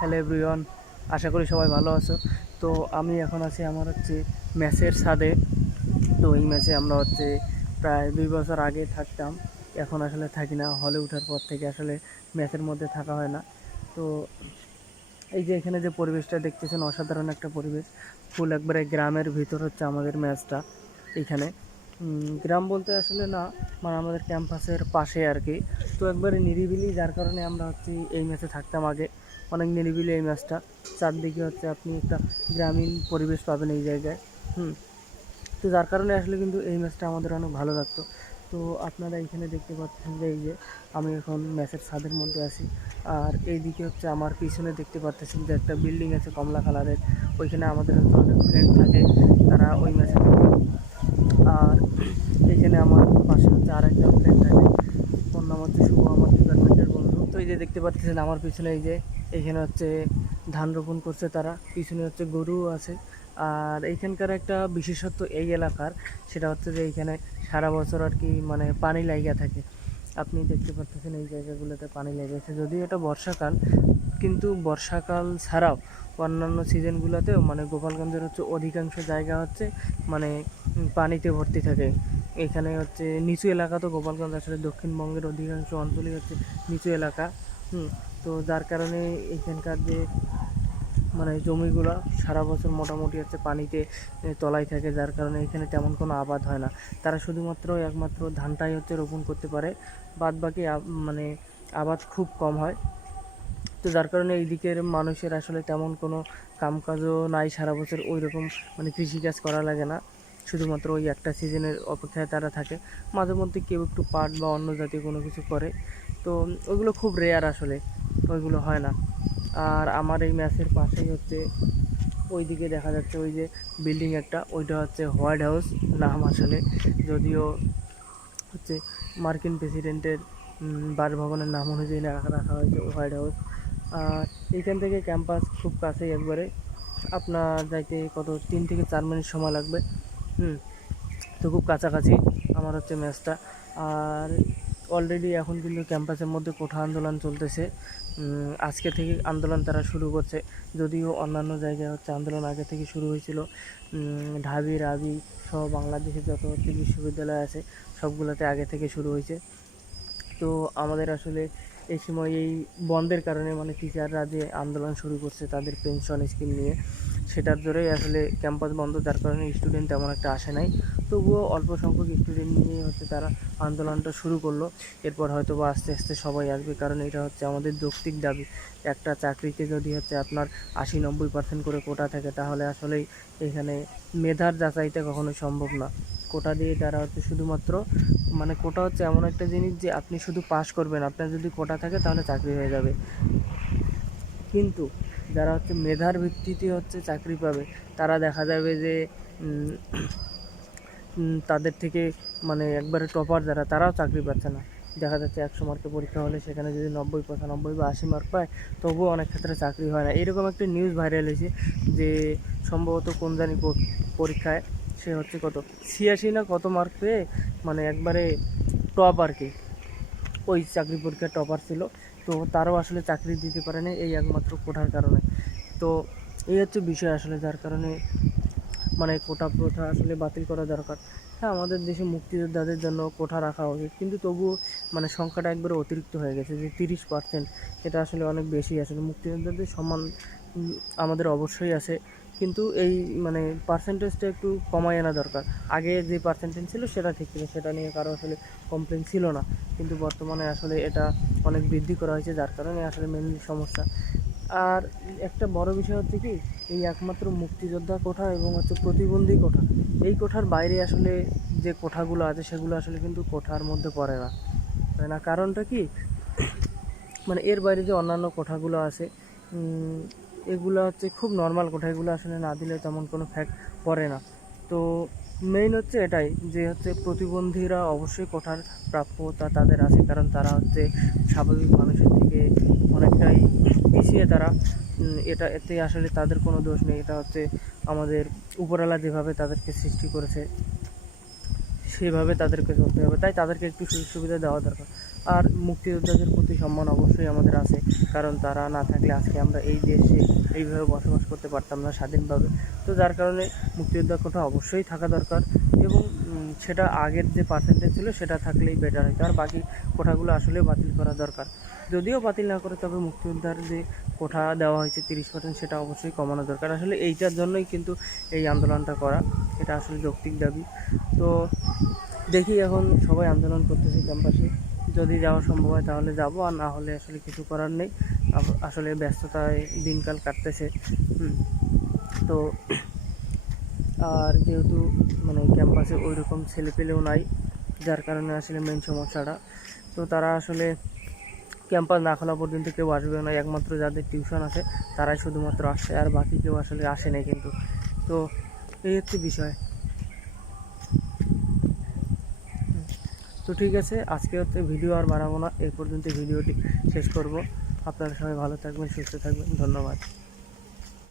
Hello everyone, আশা করি সবাই ভালো আছো। তো আমি এখন আছি আমার ম্যাচের ছাদে। তো এই ম্যাচে আমরা প্রায় 2 বছর আগে থাকতাম, এখন আসলে থাকি না। হলে ওঠার পর থেকে আসলে ম্যাচের মধ্যে থাকা হয় না। তো এই যে এখানে যে পরিবেশটা দেখতেছেন, অসাধারণ একটা পরিবেশ। ফুল একবারে গ্রামের ভিতর আমাদের ম্যাচটা এইখানে। গ্রাম বলতে আসলে না, মানে আমাদের ক্যাম্পাসের পাশে আর কি। তো একবারে নিরিবিলি, যার কারণে আমরা এই ম্যাচে থাকতাম আগে। অনেক নিরিবিলি এই ম্যাচটা। চারদিকে আপনি একটা গ্রামীণ পরিবেশ পাবেন এই জায়গায়। হুম তো যার কারণে আসলে কিন্তু এই ম্যাচটা আমাদের অনেক ভালো লাগতো। তো আপনারা এখানে দেখতে পাচ্ছেন যে এই যে আমি এখন ম্যাচের ছাদের মধ্যে আছি। আর এইদিকে আমার পিছনে দেখতে পাচ্ছেন যে একটা বিল্ডিং আছে কমলা কালারের। ওইখানে আমাদের অনেক ফ্রেন্ড থাকে, তারা ওই ম্যাচে থাকে। আর এইখানে আমার পাশে আরেকজন ফ্রেন্ড থাকে, ওর নাম শুভ, আমার ডিপার্টমেন্টের বন্ধু। তো এই যে দেখতে পাচ্ছেন আমার পিছনে এই যে এইখানে ধান রোপণ করছে তারা, পিছনে গরুও আছে। আর এইখানকার একটা বিশেষত্ব এই এলাকার, সেটা যে এইখানে সারা বছর আর কি মানে পানি লাইগা থাকে। আপনি দেখতে পাচ্ছেন এই জায়গাগুলোতে পানি লেগেছে, যদিও এটা বর্ষাকাল, কিন্তু বর্ষাকাল ছাড়াও অন্যান্য সিজনগুলোতেও মানে গোপালগঞ্জের অধিকাংশ জায়গা মানে পানিতে ভর্তি থাকে। এখানে নিচু এলাকা, তো গোপালগঞ্জ আসলে দক্ষিণবঙ্গের অধিকাংশ অঞ্চলই নিচু এলাকা। তো যার কারণে এইখানকার যে মানে জমিগুলো সারা বছর মোটামুটি পানিতে তলায় থাকে, যার কারণে এখানে তেমন কোনো আবাদ হয় না। তারা শুধুমাত্র একমাত্র ধানটাই রোপণ করতে পারে, বাদ বাকি মানে আবাদ খুব কম হয়। তো যার কারণে এই দিকের মানুষের আসলে তেমন কোনো কামকাজও নাই, সারা বছর ওই রকম মানে কৃষিকাজ করা লাগে না। শুধুমাত্র ওই একটা সিজনের অপেক্ষায় তারা থাকে। মাঝে মধ্যে কেউ একটু পাট বা অন্য জাতীয় কোনো কিছু করে, তো ওইগুলো খুব রেয়ার আসলে, ওইগুলো হয় না। আর আমার এই ম্যাচের পাশেই ওই দিকে দেখা যাচ্ছে ওই যে বিল্ডিং একটা, ওইটা হোয়াইট হাউস নাম আসলে, যদিও হচ্ছে মার্কিন প্রেসিডেন্টের বাসভবনের নাম অনুযায়ী রাখা হয়েছে হোয়াইট হাউস। আর এইখান থেকে ক্যাম্পাস খুব কাছেই, একবারে আপনার যাইতে কত 3 থেকে 4 মিনিট সময় লাগবে। তো খুব কাছাকাছি আমার ম্যাচটা। আর অলরেডি এখন কিন্তু ক্যাম্পাসের মধ্যে কোঠা আন্দোলন চলতেছে। আজকে থেকে আন্দোলন তারা শুরু করছে, যদিও অন্যান্য জায়গায় আন্দোলন আগে থেকে শুরু হয়েছিল। ঢাবি রাবি সহ বাংলাদেশের যত বিশ্ববিদ্যালয় আছে সবগুলোতে আগে থেকে শুরু হয়েছে। তো আমাদের আসলে এই সময় এই বন্ধের কারণে মানে টিচাররা যে আন্দোলন শুরু করছে তাদের পেনশন স্কিম নিয়ে, সেটার জোরেই আসলে ক্যাম্পাস বন্ধ, যার কারণে স্টুডেন্ট তেমন একটা আসে নাই। তবুও অল্প সংখ্যক স্টুডেন্ট নিয়ে তারা আন্দোলনটা শুরু করলো। এরপর হয়তো বা আস্তে আস্তে সবাই আসবে, কারণ এটা আমাদের যৌক্তিক দাবি। একটা চাকরিতে যদি আপনার 80-90% করে কোটা থাকে, তাহলে আসলেই এখানে মেধার যাচাইটা কখনোই সম্ভব না। কোটা দিয়ে তারা শুধুমাত্র মানে কোটা এমন একটা জিনিস যে আপনি শুধু পাস করবেন, আপনার যদি কোটা থাকে তাহলে চাকরি হয়ে যাবে। কিন্তু যারা মেধার ভিত্তিতে চাকরি পাবে, তারা দেখা যাবে যে তাদের থেকে মানে একবারে টপার যারা, তারাও চাকরি পাচ্ছে না। দেখা যাচ্ছে 100 মার্কের পরীক্ষা হলে সেখানে যদি 90, 95 বা 80 মার্ক পায়, তবুও অনেক ক্ষেত্রে চাকরি হয় না। এরকম একটা নিউজ ভাইরাল হয়েছে যে সম্ভবত কোন জানি পরীক্ষায় সে কত 86 না কত মার্ক পেয়ে মানে একবারে টপ আর কি, ওই চাকরি পরীক্ষার টপার ছিল। তো তারও আসলে চাকরি দিতে পারে না এই একমাত্র কোটার কারণে। তো এই বিষয় আসলে, যার কারণে মানে কোটা প্রথা আসলে বাতিল করা দরকার। হ্যাঁ, আমাদের দেশে মুক্তিযোদ্ধাদের জন্য কোঠা রাখা উচিত, কিন্তু তবুও মানে সংখ্যাটা একবারে অতিরিক্ত হয়ে গেছে যে 30%। এটা আসলে অনেক বেশি। আসলে মুক্তিযোদ্ধাদের সম্মান আমাদের অবশ্যই আছে, কিন্তু এই মানে পার্সেন্টেজটা একটু কমায় আনা দরকার। আগে যে পার্সেন্টেজ ছিল সেটা ঠিক ছিল, সেটা নিয়ে কারো আসলে কমপ্লেন ছিল না, কিন্তু বর্তমানে আসলে এটা অনেক বৃদ্ধি করা হয়েছে, যার কারণে আসলে মেনলি সমস্যা। আর একটা বড় বিষয় কি, এই একমাত্র মুক্তিযোদ্ধা কোঠা এবং প্রতিবন্ধী কোঠা, এই কোঠার বাইরে আসলে যে কোঠাগুলো আছে সেগুলো আসলে কিন্তু কোঠার মধ্যে পড়ে না, তাই না? কারণটা কি, মানে এর বাইরে যে অন্যান্য কোঠাগুলো আছে এগুলো খুব নর্মাল কোঠা, এগুলো আসলে না দিলে তেমন কোনো ফ্যাক্ট পড়ে না। তো মেইন এটাই যে প্রতিবন্ধীরা অবশ্যই কোঠার প্রাপ্যতা তাদের আছে, কারণ তারা স্বাভাবিক মানুষের থেকে অনেকটাই পিছিয়ে তারা। এতে আসলে তাদের কোনো দোষ নেই, এটা আমাদের উপরওয়ালা যেভাবে তাদেরকে সৃষ্টি করেছে সেভাবে তাদেরকে চলতে হবে, তাই তাদেরকে একটু সুযোগ সুবিধা দেওয়া দরকার। আর মুক্তিযোদ্ধাদের প্রতি সম্মান অবশ্যই আমাদের আছে, কারণ তারা না থাকলে আজকে আমরা এই দেশে এইভাবে বসবাস করতে পারতাম না স্বাধীনভাবে। তো যার কারণে মুক্তিযোদ্ধা কোঠা অবশ্যই থাকা দরকার, এবং সেটা আগের যে পার্সেন্টেজ ছিল সেটা থাকলেই বেটার হতো। আর বাকি কোঠাগুলো আসলে বাতিল করা দরকার, যদিও বাতিল না করে তবে মুক্তিযোদ্ধার যে কোঠা দেওয়া হয়েছে 30%, সেটা অবশ্যই কমানো দরকার। আসলে এইটার জন্যই কিন্তু এই আন্দোলনটা করা, এটা আসলে যৌক্তিক দাবি। তো দেখি এখন সবাই আন্দোলন করতেছে ক্যাম্পাসে, যদি যাওয়া সম্ভব হয় তাহলে যাব, আর না হলে আসলে কিছু করার নেই। আসলে ব্যস্ততায় দিনকাল কাটতেছে। তো আর যেহেতু মানে ক্যাম্পাসে ওই রকম ছেলেপেলেও নাই, যার কারণে আসলে মেন সমস্যাটা। তো তারা আসলে ক্যাম্পাস না খোলা পর্যন্ত কেউ আসবে না, একমাত্র যাদের টিউশন আছে তারাই শুধুমাত্র আসছে, আর বাকি কেউ আসলে আসে নাই কিন্তু। তো এই হচ্ছে বিষয়। তো ঠিক আছে, আজকে হচ্ছে ভিডিও আর বাড়াবো না, এই পর্যন্ত ভিডিওটি শেষ করব। আপনারা সবাই ভালো থাকবেন, সুস্থ থাকবেন, ধন্যবাদ।